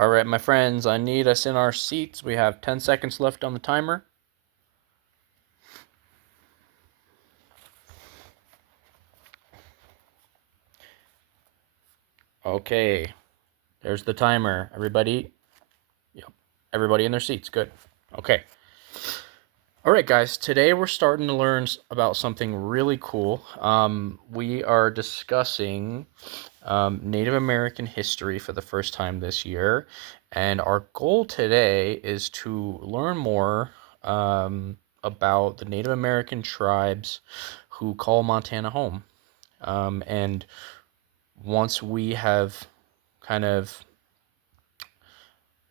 All right, my friends, I need us in our seats. We have 10 seconds left on the timer. Okay, there's the timer. Everybody, yep, everybody in their seats. Good. Okay. All right, guys, today we're starting to learn about something really cool. We are discussing Native American history for the first time this year, and our goal today is to learn more about the Native American tribes who call Montana home. And once we have kind of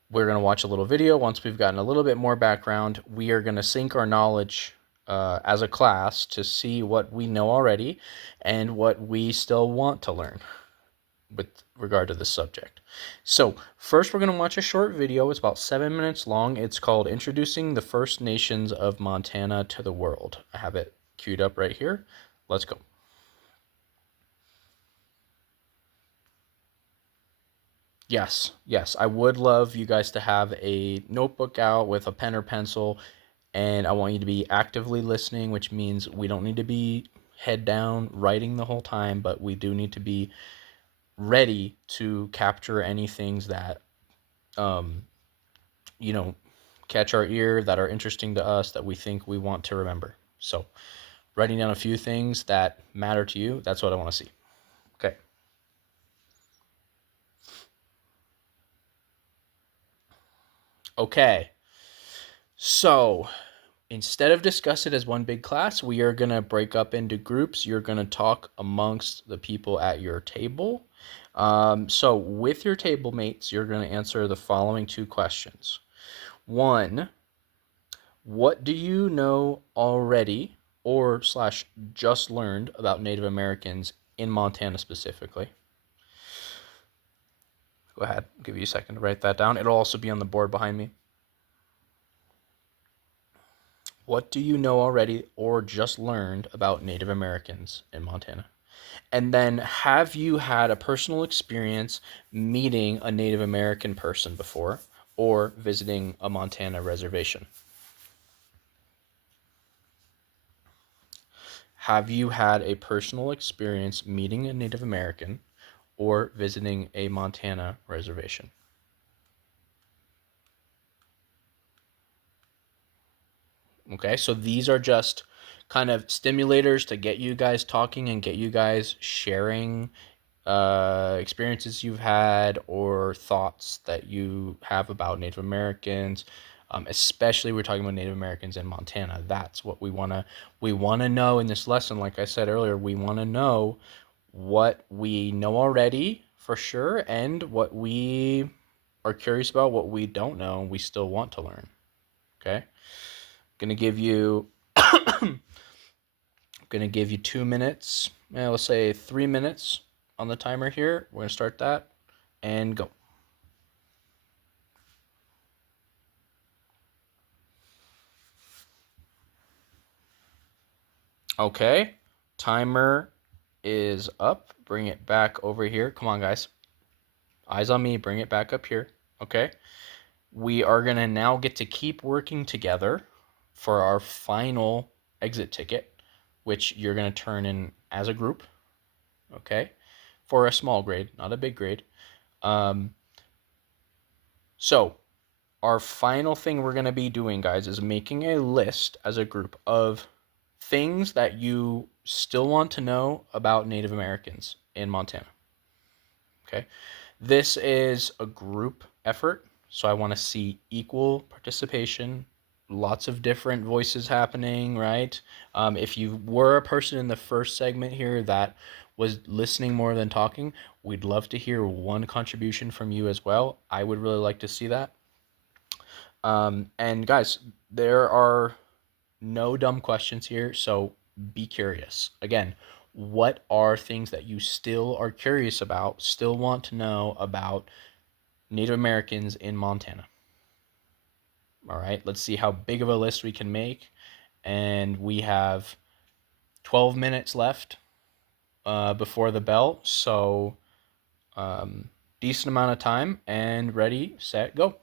we're going to watch a little video. Once we've gotten a little bit more background, we are going to sync our knowledge as a class to see what we know already and what we still want to learn with regard to this subject. So first we're going to watch a short video. It's about 7 minutes long. It's called Introducing the First Nations of Montana to the World. I have it queued up right here. Let's go. Yes, I would love you guys to have a notebook out with a pen or pencil, and I want you to be actively listening, which means we don't need to be head down writing the whole time, but we do need to be ready to capture any things that, um, you know, catch our ear, that are interesting to us, that we think we want to remember. So, writing down a few things that matter to you, that's what I want to see. Okay. Okay. So, instead of discuss it as one big class, we are going to break up into groups. You're going to talk amongst the people at your table. So with your table mates, you're going to answer the following two questions. One, what do you know already or slash just learned about Native Americans in Montana specifically? Go ahead. I'll give you a second to write that down. It'll also be on the board behind me. What do you know already or just learned about Native Americans in Montana? And then, have you had a personal experience meeting a Native American person before or visiting a Montana reservation? Have you had a personal experience meeting a Native American or visiting a Montana reservation? Okay, so these are just kind of stimulators to get you guys talking and get you guys sharing experiences you've had or thoughts that you have about Native Americans. Especially we're talking about Native Americans in Montana. That's what we wanna know in this lesson. Like I said earlier, we want to know what we know already for sure, and what we are curious about, what we don't know, and we still want to learn. Okay, gonna give you gonna give you 2 minutes. Let's say 3 minutes on the timer here. We're gonna start that and go. Okay, timer is up. Bring it back over here. Come on, guys. Eyes on me. Bring it back up here. Okay. We are going to now get to keep working together for our final exit ticket, which you're going to turn in as a group. Okay. For a small grade, not a big grade. So, our final thing we're going to be doing, guys, is making a list as a group of things that you still want to know about Native Americans in Montana. Okay. This is a group effort, so I want to see equal participation, lots of different voices happening, right? If you were a person in the first segment here that was listening more than talking, we'd love to hear one contribution from you as well. I would really like to see that. And guys, there are no dumb questions here, so be curious. Again, what are things that you still are curious about, still want to know about Native Americans in Montana? All right, let's see how big of a list we can make. And we have 12 minutes left before the bell. So decent amount of time, and ready, set, go.